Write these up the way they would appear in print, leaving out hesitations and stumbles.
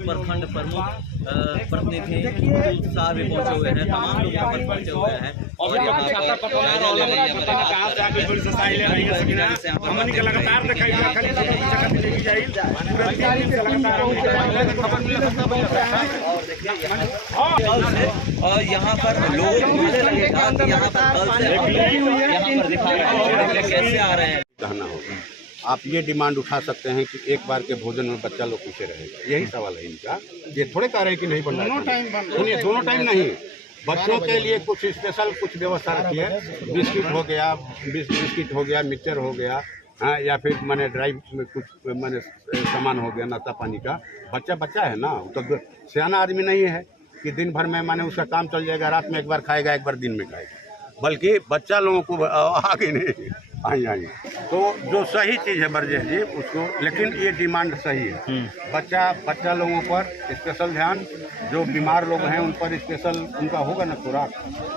प्रखंड प्रमुख प्रतिनिधि साहब भी पहुंचे हुए हैं, तमाम लोग यहाँ पर पहुंचे हुए हैं और यहाँ और यहाँ पर लोग यहाँ पर दिखाई कैसे आ रहे हैं। कहना होगा आप ये डिमांड उठा सकते हैं कि एक बार के भोजन में बच्चा लोग पीछे रहेगा, यही सवाल है इनका। ये थोड़े कह रहे हैं कि नहीं बन रहा है, सुनिए दोनों टाइम नहीं, बच्चों के लिए कुछ स्पेशल कुछ व्यवस्था रखी है। बिस्किट हो गया, बिस्किट हो गया, मिक्सचर हो गया, हाँ, या फिर मैंने ड्राइव में कुछ मैंने सामान हो गया नाश्ता पानी का। बच्चा बच्चा है ना, तो सियाना आदमी नहीं है कि दिन भर में माने उसका काम चल जाएगा, रात में एक बार खाएगा एक बार दिन में खाएगा, बल्कि बच्चा लोगों को आगे नहीं आई तो जो सही चीज़ है बरजेश जी उसको, लेकिन ये डिमांड सही है। बच्चा लोगों पर स्पेशल ध्यान, जो बीमार लोग हैं उन पर स्पेशल उनका होगा ना खुराक,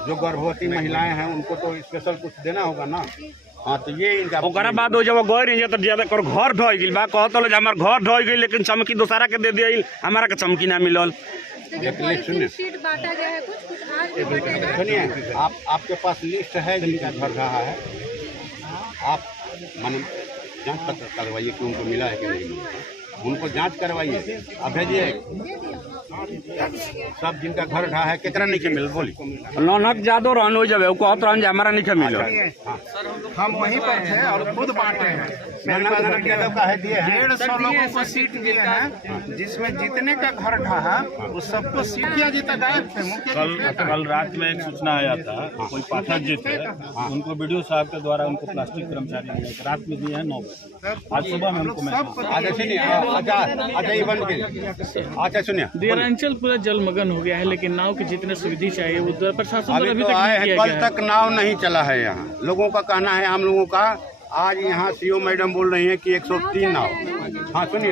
जो गर्भवती महिलाएं हैं उनको तो स्पेशल कुछ देना होगा ना। हाँ, तो ये इनका ओकरा बाद हो जब गए नहीं तो ज्यादा कर घर ढह गई बा, कहते जो हमार घर ढह गई लेकिन चमकी दूसरा के दे दिया, हमारा के चमकी ना मिलल। सुनिए आपके पास लिस्ट है जिनका घर रहा है, आप मान जांच पत्र करवाइए कि उनको मिला है कि नहीं मिला, उनको जांच करवाइए, अब भेजिए सब जिनका घर ढहा है। कितना नीचे मिल बोली नौनक जादो रहन हो जावे कहत रहन हमारा नीचे मिल। हम वहीं पर थे और खुद बांटे हैं। का है दिए हैं 150 लोगों को सीट दिए हैं, जिसमें जितने का घर ढहा वो सबको सीट दिया। जी तक गायब थे। कल रात में एक सूचना आया था, कोई पाठक जी थे, उनको बीडीओ साहब के द्वारा उनको प्लास्टिक कर्मचारी रात में दिए हैं 9 बजे, आज सुबह में हमको अच्छा सुनिए देवरांचल पूरा जलमग्न हो गया है, लेकिन नाव की जितने सुविधा चाहिए वो प्रशासन अभी तो आए हैं, कल तक नाव नहीं चला है। यहाँ लोगों का कहना है, हम लोगों का आज यहाँ सीओ मैडम बोल रही हैं कि 103 नाव। हाँ सुनिए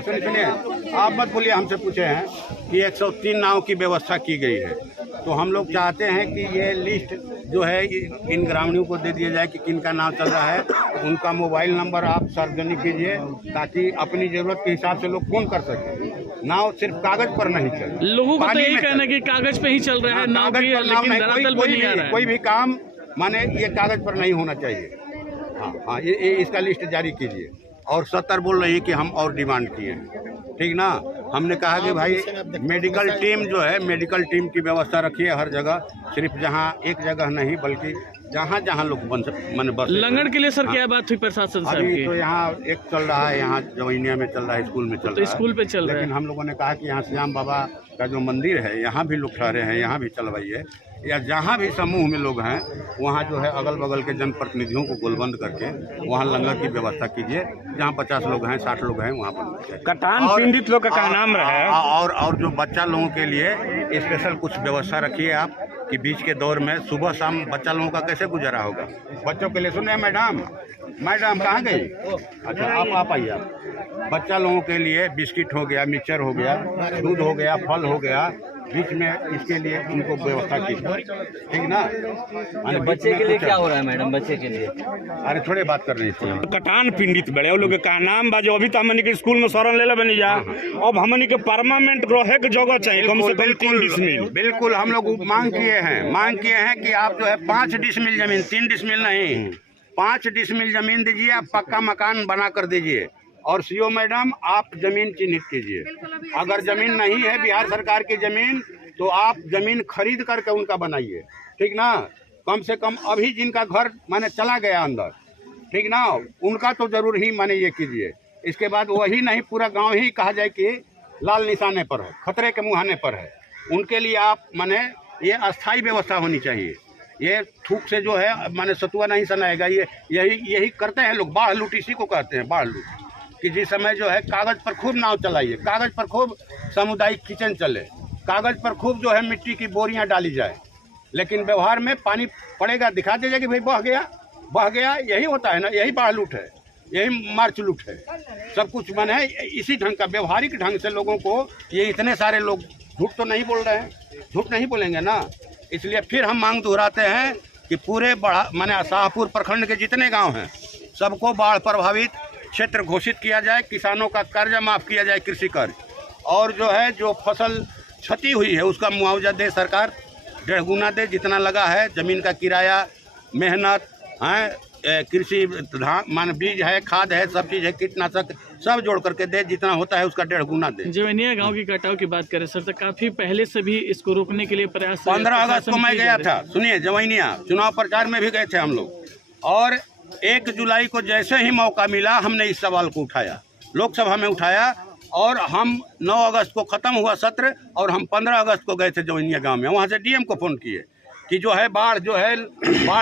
आप मत बोलिए, हमसे पूछे हैं कि 103 नाव की व्यवस्था की गई है। तो हम लोग चाहते हैं कि ये लिस्ट जो है इन ग्रामीणों को दे दिया जाए कि किनका नाव चल रहा है, उनका मोबाइल नंबर आप सार्वजनिक कीजिए ताकि अपनी जरूरत के हिसाब से लोग फोन कर सकें। नाव सिर्फ कागज पर नहीं चल, लोगों का तो यही कहना है कि कागज पे ही चल रहा है, नाव भी है, लेकिन धरातल पर नहीं आ रहा है। कोई भी काम माने ये कागज पर नहीं होना चाहिए। हाँ, ये इसका लिस्ट जारी कीजिए। और 70 बोल रही है कि हम और डिमांड किए हैं, ठीक ना। हमने कहा कि भाई मेडिकल टीम जो है, मेडिकल टीम की व्यवस्था रखिए हर जगह, सिर्फ जहाँ एक जगह नहीं बल्कि जहाँ लोग बस लंगड़ के लिए। सर क्या बात हुई प्रशासन से? अभी तो यहाँ एक चल रहा है, यहाँ जवैनिया में चल रहा है, स्कूल में चल रहा है, स्कूल पे चल रहा है। लेकिन हम लोगों ने कहा कि यहाँ श्याम बाबा का जो मंदिर है यहाँ भी लोग ठहरे हैं, यहाँ भी चलवाइए, या जहाँ भी समूह में लोग हैं वहाँ जो है अगल बगल के जनप्रतिनिधियों को गोलबंद करके वहाँ लंगर की व्यवस्था कीजिए। जहाँ 50 लोग हैं 60 लोग हैं वहाँ पर कटान पीड़ित लोग का नाम रहे। और जो बच्चा लोगों के लिए स्पेशल कुछ व्यवस्था रखिए आप कि बीच के दौर में सुबह शाम बच्चा लोगों का कैसे गुजारा होगा। बच्चों के लिए सुने मैडम कहाँ गई? अच्छा आप आइए। बच्चा लोगों के लिए बिस्किट हो गया, मिक्सचर हो गया, दूध हो गया, फल हो गया, बीच में इसके लिए उनको व्यवस्था की, ठीक ना। बच्चे के लिए क्या हो रहा है मैडम? बच्चे के लिए अरे थोड़े बात कर रही थी। कटान पीड़ित बड़े लोग का नाम बाजो, अभी तो हमनी के स्कूल में शरण ले बनी जा, अब हमनी के परमानेंट रहे के जगह चाहिए कम से कम 3 डिसमिल। बिल्कुल हम लोग मांग किए हैं कि आप जो है 5 डिसमिल जमीन, 3 डिसमिल नहीं 5 डिसमिल जमीन दीजिए, आप पक्का मकान बना कर दीजिए। और सीओ मैडम आप जमीन चिन्हित कीजिए। अगर जमीन नहीं है बिहार सरकार की जमीन तो आप जमीन खरीद करके उनका बनाइए, ठीक ना। कम से कम अभी जिनका घर माने चला गया अंदर, ठीक ना, उनका तो जरूर ही माने ये कीजिए। इसके बाद वही नहीं पूरा गांव ही कहा जाए कि लाल निशाने पर है, खतरे के मुहाने पर है, उनके लिए आप माने ये अस्थायी व्यवस्था होनी चाहिए। ये थूक से जो है माने सतुआ नहीं सनाएगा। ये यही करते हैं लोग, बाढ़ लूट इसी को कहते हैं, बाढ़ लूट। कि जिस समय जो है कागज पर खूब नाव चलाइए, कागज पर खूब सामुदायिक किचन चले, कागज पर खूब जो है मिट्टी की बोरियां डाली जाए, लेकिन व्यवहार में पानी पड़ेगा दिखा दीजिए कि भाई बह गया, यही होता है ना, यही बाढ़ लूट है, यही मार्च लूट है, सब कुछ मन है। इसी ढंग का व्यवहारिक ढंग से लोगों को, ये इतने सारे लोग झूठ तो नहीं बोल रहे हैं, झूठ नहीं बोलेंगे ना, इसलिए फिर हम मांग दोहराते हैं कि पूरे माने शाहपुर प्रखंड के जितने गांव हैं सबको बाढ़ प्रभावित क्षेत्र घोषित किया जाए, किसानों का कर्जा माफ़ किया जाए, कृषि कर्ज, और जो है जो फसल क्षति हुई है उसका मुआवजा दे सरकार, 1.5 गुना दे जितना लगा है, ज़मीन का किराया, मेहनत है, कृषि मान बीज है, खाद है, सब चीज़ है, कीटनाशक सब जोड़ करके दे, जितना होता है उसका 1.5 गुना दे। जवैनिया गांव की कटाव की बात करें सर, तो काफी पहले से भी इसको रोकने के लिए प्रयास 15 अगस्त को मैं गया था, सुनिए जवैनिया चुनाव प्रचार में भी गए थे हम लोग, और 1 जुलाई को जैसे ही मौका मिला हमने इस सवाल को उठाया, लोकसभा में उठाया, और हम 9 अगस्त को ख़त्म हुआ सत्र और हम 15 अगस्त को गए थे जवैनिया गांव में, वहाँ से डीएम को फ़ोन किए कि जो है बाढ़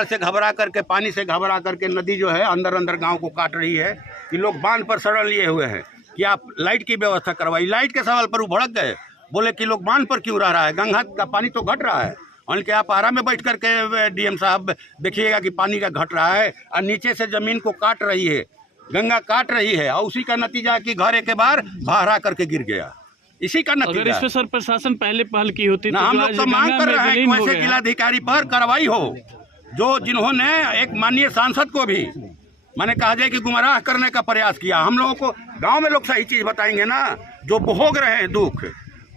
से घबरा करके, पानी से घबरा करके नदी जो है अंदर गांव को काट रही है, कि लोग बांध पर शरण लिए हुए हैं कि आप लाइट की व्यवस्था करवाई। लाइट के सवाल पर वो भड़क गए, बोले कि लोग बांध पर क्यों रह रहा है, गंगा का पानी तो घट रहा है, उनके आप आरा में बैठ करके डीएम साहब देखिएगा कि पानी का घट रहा है, और नीचे से ज़मीन को काट रही है, गंगा काट रही है, और उसी का नतीजा कि घर एक बार बहरा करके गिर गया, इसी का नतीजा। अगर इस पे सर प्रशासन पहले पहल की होती ना, तो हम लोग तो मांग कर रहे हैं कि वैसे जिलाधिकारी पर कार्रवाई हो, जिन्होंने एक माननीय सांसद को भी मैंने कहा जाए कि गुमराह करने का प्रयास किया। हम लोगों को गांव में लोग सही चीज बताएंगे ना, जो भोग रहे हैं दुख,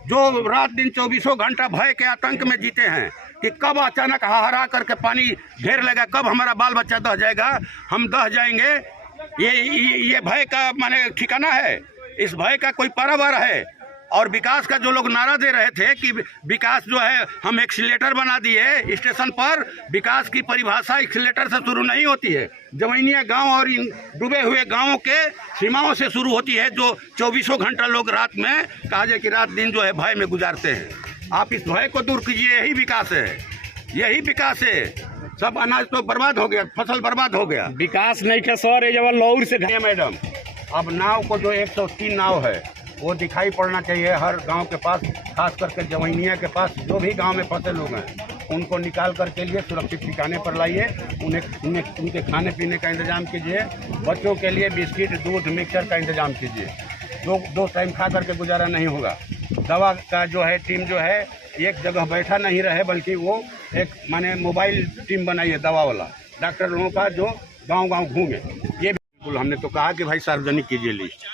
जो रात दिन 24 घंटा भय के आतंक में जीते हैं कि कब अचानक हाहारा करके पानी घेर लेगा, कब हमारा बाल बच्चा दह जाएगा, हम दह जाएंगे, ये भय का माने ठिकाना है, इस भय का कोई पारावार है। और विकास का जो लोग नारा दे रहे थे कि विकास जो है हम एक्सीलेटर बना दिए स्टेशन पर, विकास की परिभाषा एक्सीलेटर से शुरू नहीं होती है, जवैनिया गांव और इन डूबे हुए गांवों के सीमाओं से शुरू होती है, जो 24 घंटा लोग रात में कहा जाए कि रात दिन जो है भय में गुजारते हैं। आप इस भय को दूर कीजिए, यही विकास है, यही विकास है। सब अनाज तो बर्बाद हो गया, फसल बर्बाद हो गया, विकास नहीं था सर, ये जब लौर से मैडम। अब नाव को जो 103 नाव है वो दिखाई पड़ना चाहिए हर गांव के पास, खास करके जवैनिया के पास, जो भी गांव में फंसे लोग हैं उनको निकाल कर के लिए सुरक्षित ठिकाने पर लाइए, उनके खाने पीने का इंतजाम कीजिए, बच्चों के लिए बिस्किट, दूध, मिक्सचर का इंतजाम कीजिए, दो टाइम खा करके गुजारा नहीं होगा। दवा का जो है टीम जो है एक जगह बैठा नहीं रहे, बल्कि वो एक माने मोबाइल टीम बनाइए दवा वाला, डॉक्टर लोगों का जो गाँव घूमे। ये हमने तो कहा कि भाई सार्वजनिक कीजिए लिस्ट,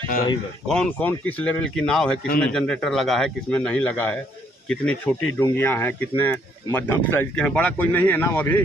कौन कौन किस लेवल की नाव है, किसमें जनरेटर लगा है, किसमें नहीं लगा है, कितनी छोटी डूंगियां हैं, कितने मध्यम साइज के हैं, बड़ा कोई नहीं है नाव अभी।